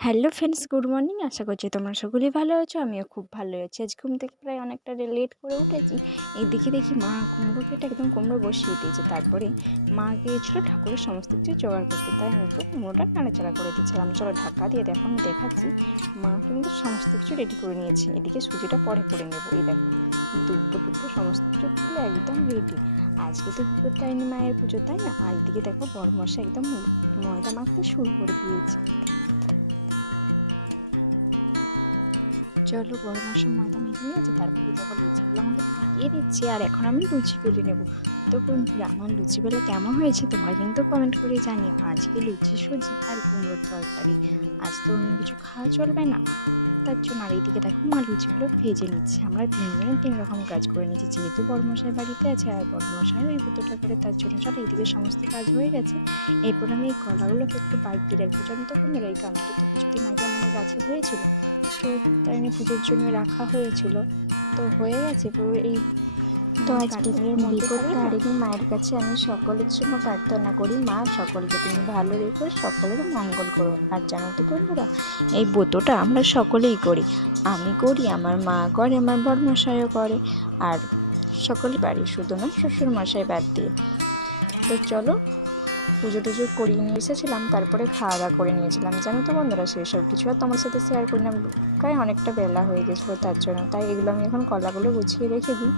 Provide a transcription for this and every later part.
Hello friends, good morning. আশা করছি তোমরা সকলেই ভালো আছো। আমিও খুব ভালো আছি। আজ ঘুম থেকে প্রায় অনেকটা লেট করে উঠেছি। এইদিকে দেখি মা কুমড়ো কেটে একদম কুমড়ো বসিয়ে দিয়েছে। তারপরে মা গিয়েছিল ঠাকুরের সমস্ত কিছু জোগাড় করতে, তাই আমি একটু কুমড়োটা নাড়াচাড়া করে দিচ্ছিলাম। চলো ঢাকা দিয়ে দেখো, আমি দেখাচ্ছি। মা কিন্তু সমস্ত কিছু রেডি করে নিয়েছে। এদিকে সুজিটা পরে করে নেবো। এই দেখো, দুটো সমস্ত কিছু তুলে একদম রেডি। আজকে তো দুপুর টাইমে মায়ের পুজো, তাই না? আর এদিকে দেখো বড়মশাই একদম ময়দা মাখতে শুরু করে দিয়েছে। চলো বড় মাসের ময়দা মেখে নিয়েছে, তারপরে দেখো লুচিগুলো আমাকে পাকিয়ে দিচ্ছে, আর এখন আমি লুচি বেলে নেবো। তো বন্ধুরা, আমার লুচি বেলা কেমন হয়েছে তোমরা কিন্তু কমেন্ট করে জানিও। আজকে লুচি সুজি আর কুমড়োর তরকারি। আজ তো অন্য কিছু খাওয়া চলবে না, তার জন্য। আর এইদিকে দেখো মা লুচিগুলো ভেজে নিচ্ছে। আমরা তিনজনে তিন রকম কাজ করে নিচ্ছি, যেহেতু বড়মশাই বাড়িতে আছে আর বড়মশাই ওই পুতোটা করে, তার জন্য চলো এইদিকে সমস্ত কাজ হয়ে গেছে। এরপর আমি এই কলাগুলোকে একটু বাইক দিয়ে রাখবো। জানো তো বন্ধুরা, এই কাণ্ডটা তো কিছুদিন আগে আমাদের গাছে হয়েছিল, তো তাই আমি পুজোর জন্য রাখা হয়েছিল, তো হয়ে গেছে পুরো। এই তো আজ বিপদ থাকলে না, তারিণী মায়ের কাছে আমি সকলের জন্য প্রার্থনা করি, মা সকলকে তুমি ভালো রেখো, সকলের মঙ্গল করো। আর জানো তো বন্ধুরা, এই ব্রতটা আমরা সকলেই করি। আমি করি, আমার মা করে, আমার বড়মশাইও করে, আর সকলে বাড়ি, শুধু না শ্বশুর মশাই বাদ দিয়ে। তো চলো, পুজো টুজো করিয়ে নিয়ে এসেছিলাম, তারপরে খাওয়া দাওয়া করে নিয়েছিলাম। জানো তো বন্ধুরা, সেই সব কিছু আর তোমার সাথে শেয়ার করি না, প্রায় অনেকটা বেলা হয়ে গেছিলো, তার জন্য। তাই এগুলো আমি এখন কলাগুলো গুছিয়ে রেখে দিই।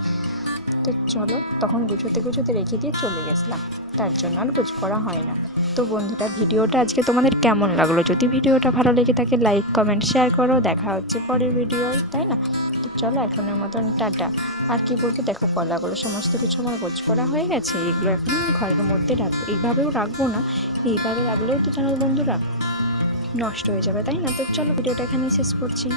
তো চলো, তখন গুছোতে রেখে দিয়ে চলে গেছিলাম, তার জন্য আর কুছ করা হয় না। তো বন্ধুরা, ভিডিওটা আজকে তোমাদের কেমন লাগলো? যদি ভিডিওটা ভালো লেগে থাকে লাইক কমেন্ট শেয়ার করো। দেখা হচ্ছে পরের ভিডিও, তাই না? তো চলো, এখনের মতন টাটা। আর কি বলবো, দেখো কলাগুলো সমস্ত কিছু আমার গোছ করা হয়ে গেছে। এগুলো এখন ঘরের মধ্যে রাখবো। এইভাবেও রাখবো না, এইভাবে রাখলেও তো জানো বন্ধুরা নষ্ট হয়ে যাবে, তাই না? তো চলো, ভিডিওটা এখানেই শেষ করছি।